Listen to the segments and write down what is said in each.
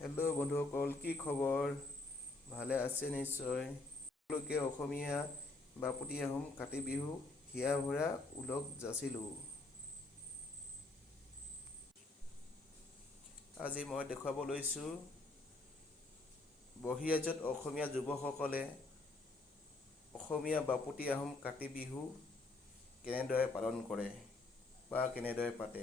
Hello' বন্ধুসকল, কি খবৰ? ভালে আছে নিশ্চয়। তেওঁলোকে অসমীয়া বাপতি আহোম কাতি বিহু হিয়া ভৰা উলক যাচিলোঁ। আজি মই দেখুৱাব লৈছোঁ বহিৰাজ্যত অসমীয়া যুৱকসকলে অসমীয়া বাপতি আহোম কাতি বিহু কেনেদৰে পালন কৰে বা কেনেদৰে পাতে।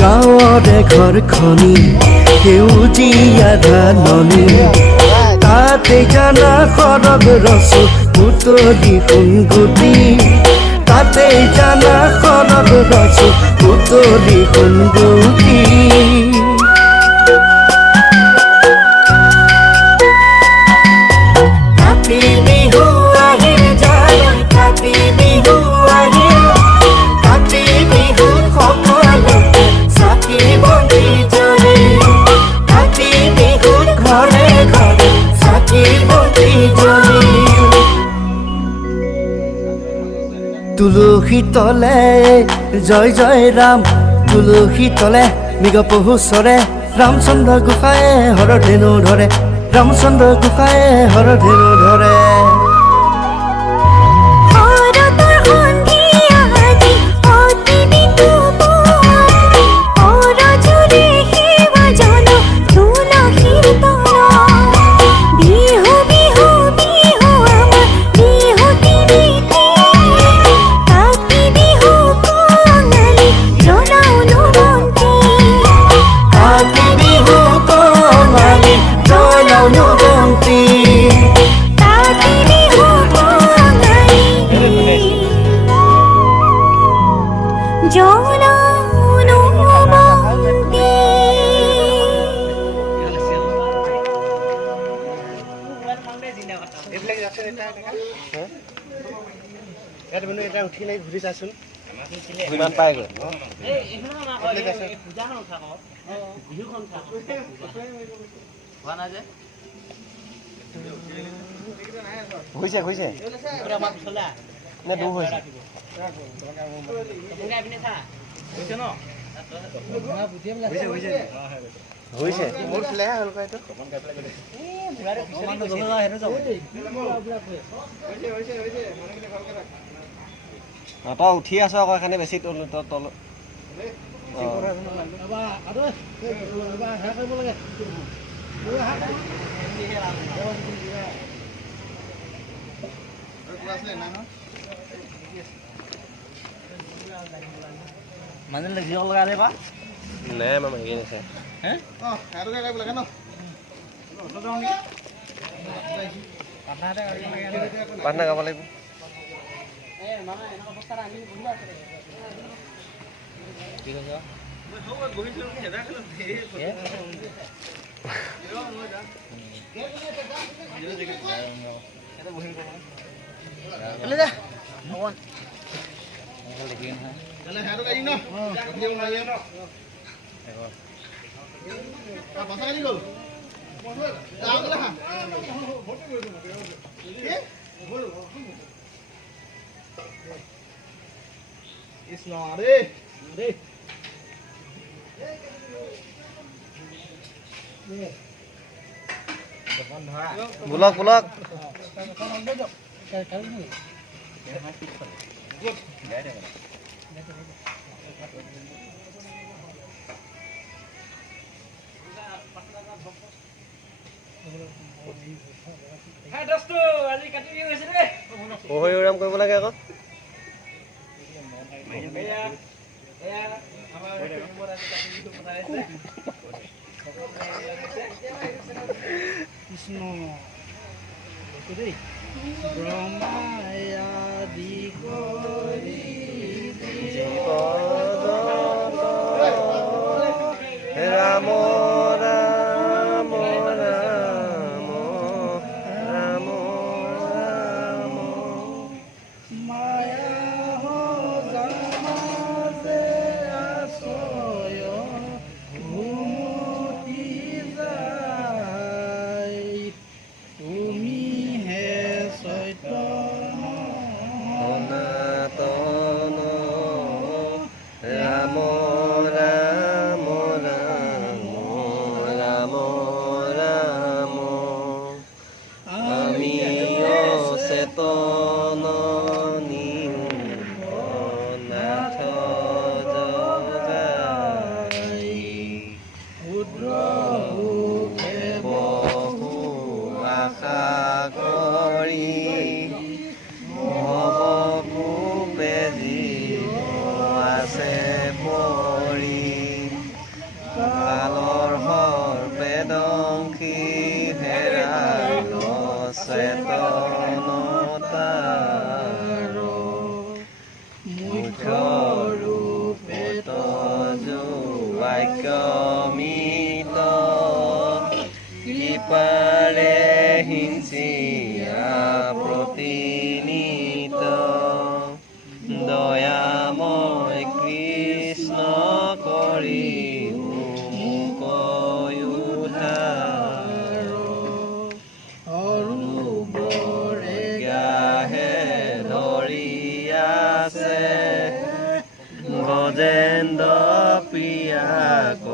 গাঁৱৰে ঘৰখনি সেউজীয়া ধাননি তাতে জানা সৰগ ৰচো পুতলি সোণগুটি তাতে জানা সৰগ ৰচো পুতলি সোণগুটি কাতি বিহু আহিল যায় কাতি বিহু আহিল কাতি বিহু সকলোতে চাকি বন্তি জ্বলে কাতি বিহুত ঘৰে ঘৰে চাকি বন্তি জ্বলে তুলসী তলে জয় জয় ৰাম তুলসী তলে মৃগ পহু চৰে ৰামচন্দ্ৰ গোসাঁয়ে হৰধেনু ধৰে ৰামচন্দ্ৰ গোসাঁয়ে হৰধেনু ধৰে উঠি নাই ঘূৰি যাচোন ইমান পাই গ'ল হৈছে হৈছে নে দূৰ হৈছে হৈছে মোৰ ফ্লেয়াৰ হ'ল এইটো তই উঠি আছ আকৌ এখানে বেছি তল মানে লিখি লগা দে বা নাই মামা হেৰি আছে হে লাগে ন পাটনা গাব লাগিব ঠিক আছে বুলক বুলক ওহৰিৰাম কৰিব লাগে আকৌ কৃষ্ণ দেই ব্ৰহ্মায়াদি কৰি ৰাম ৰাম ৰাম ৰাম ৰাম মায়া জামাজে আশ্ৰয় ঘুমতি যায় তুমি হে চৈতন্য সনাতন ৰাম ৰাম ৰাম ৰাম ৰাম আমি অচেতন নাথ জগাই ক্ষুদ্ৰ সুখে বহু আশা কৰি ভৱকূপে জীৱ আছে পৰি কালৰ সৰ্পে দংশী হেৰাই চেতনতাৰ মুখ্য ৰূপে তজু বাক্যমিত কৃপাৰে হিংসিয়া প্ৰতিনিত দয়াময় কৃষ্ণ কৰি মোক উদ্ধাৰ সৰুবৰে গাহে ধৰি আছে গজেন্দ্ৰ প্ৰিয়াক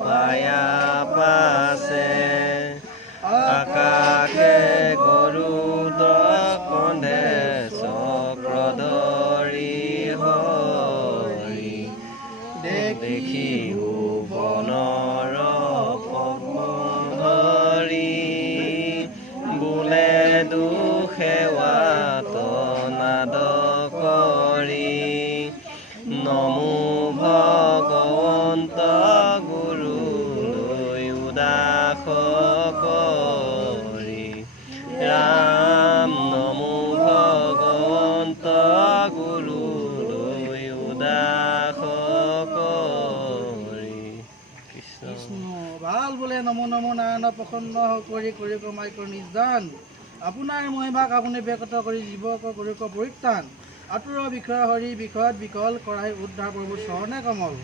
পায়া পাছে আকাশে গৰুড কন্ধে চক্ৰধৰি হৰি দেখি বনৰ ধৰি বোলে দুখেৱাত নাদ কৰি নমো ভগৱন্ত গুৰুলৈ উদাস কৰি ৰাম নমো ভগৱন্ত গুৰুলৈ উদাস কৰি কৃষ্ণ ভাল বোলে নমো নমো নাৰায়ণ প্ৰসন্ন কৰি কৰি কমাই কৰি নিজান আপোনাৰ মহিমাক আপুনি ব্যক্ত কৰি জীৱক গুৰুক পৰিত্ৰাণ আতুৰ বিষয় হৰি বিষয়ত বিকল কৰাই উদ্ধাৰ প্ৰভু চৰণে কমল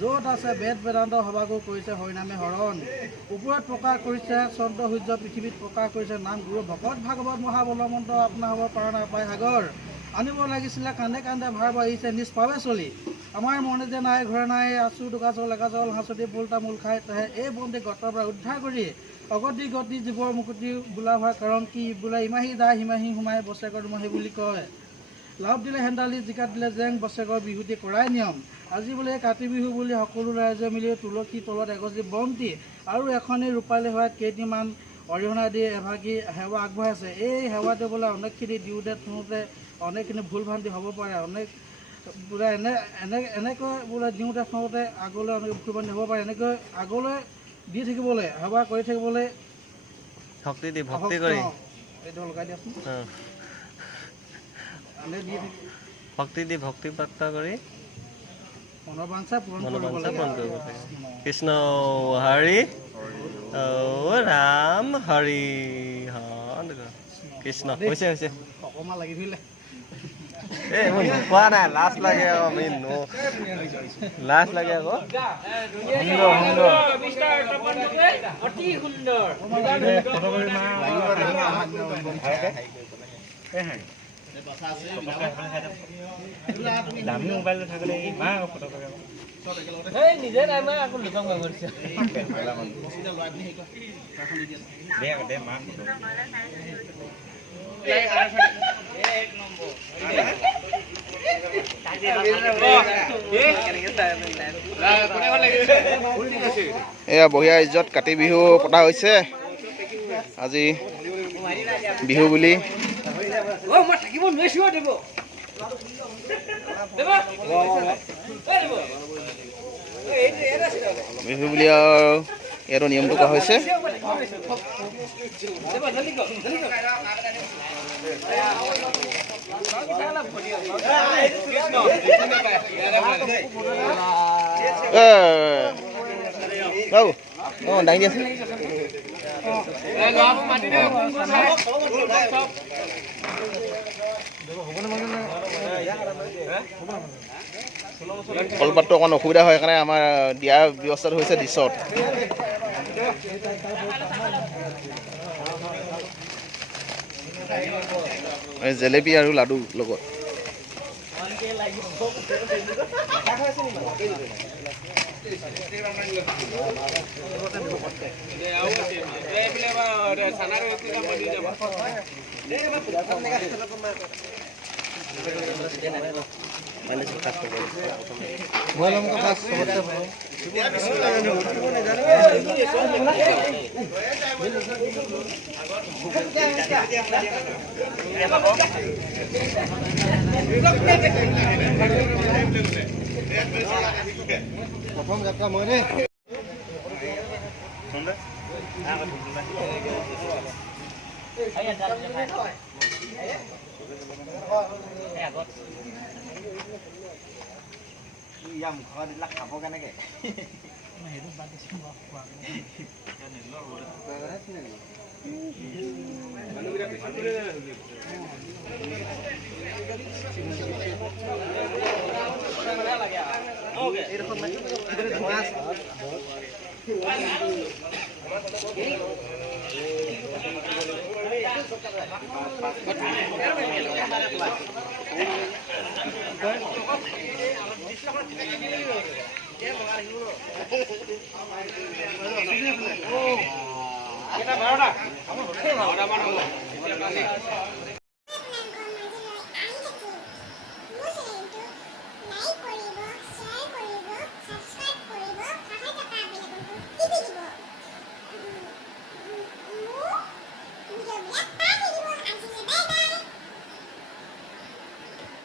য'ত আছে বেদ বেদান্ত সভাগো কৰিছে হৰিনামে হৰণ ওপৰত প্ৰকাশ কৰিছে চন্দ্ৰ সূৰ্য পৃথিৱীত প্ৰকাশ কৰিছে নাম গুৰু ভকত ভাগৱত মহাবল মন্ত্ৰ আপোনাৰ হ'ব পৰা নাপায় সাগৰ আনিব লাগিছিলে কান্দে কান্দে ভাৰ বাঢ়িছে নিষ্পাৱে চলি আমাৰ মনে যে নাই ঘৰে নাই আচু দুগাচল এগাজল হাঁচতি ফুল তামোল খাই তাহে এই বন্তি গতৰ পৰা উদ্ধাৰ কৰি অগতি গতি জীৱৰ মুকুতি বোলা হোৱাৰ কাৰণ কি বোলে ইমাহী দা সিমাহী সোমাই বছেকৰ দুমাহী বুলি কয় লাভ দিলে হেন্দালি জিকাত দিলে জেং বছেকৰ বিহুতি কৰাই নিয়ম আজি বোলে কাতি বিহু বুলি সকলো ৰাইজে মিলি তুলসী তলত এগছি বন্তি আৰু এখনি ৰূপালী হোৱাত কেইটিমান অৰিহণা দি এভাগী সেৱা আগবঢ়াইছে এই সেৱাটো বোলে অনেকখিনি দিওঁতে থওঁতে অনেকখিনি ভুল ভ্ৰান্তি হ'ব পাৰে অনেক বোলে এনেকৈ বোলে দিওঁতে থওঁতে আগলৈ অনেক ভুল ভ্ৰান্তি হ'ব পাৰে এনেকৈ আগলৈ দি থাকিবলৈ সেৱা কৰি থাকিবলৈ ভক্তি দি ভক্তি কৰি এইটো লগাই দিয়াচোন ভক্তি দি ভক্তি প্ৰাপ্ত কৰি মনৰ বাঞ্ছা পূৰণ কৰিব লাগে কৃষ্ণ হৰি ৰাম হৰি কৃষ্ণ হৈছে অকণমান লাগি ধৰিলে এই মই নোপোৱা নাই লাজ লাগে আমি লাজ লাগে আকৌ দামী মোবাইল থাকিলে ইমান ফটো নিজে নাই মই আকৌ লোকক কৰিছে দে মা এয়া বঢ়িয়া ইজ্জত কাতি বিহু পতা হৈছে আজি বিহু বুলি বিহু বুলি আৰু ইয়াতো নিয়মটো কোৱা হৈছে বাবু অঁ দাঙি আছে কলপাতটো অকণ অসুবিধা হয় সেইকাৰণে আমাৰ দিয়াৰ ব্যৱস্থাটো হৈছে ডিছত জেলেপি আৰু লাডু লগত প্ৰথম যাত্ৰা মই দেই ইয়াৰ মুখত এইবিলাক খাব কেনেকে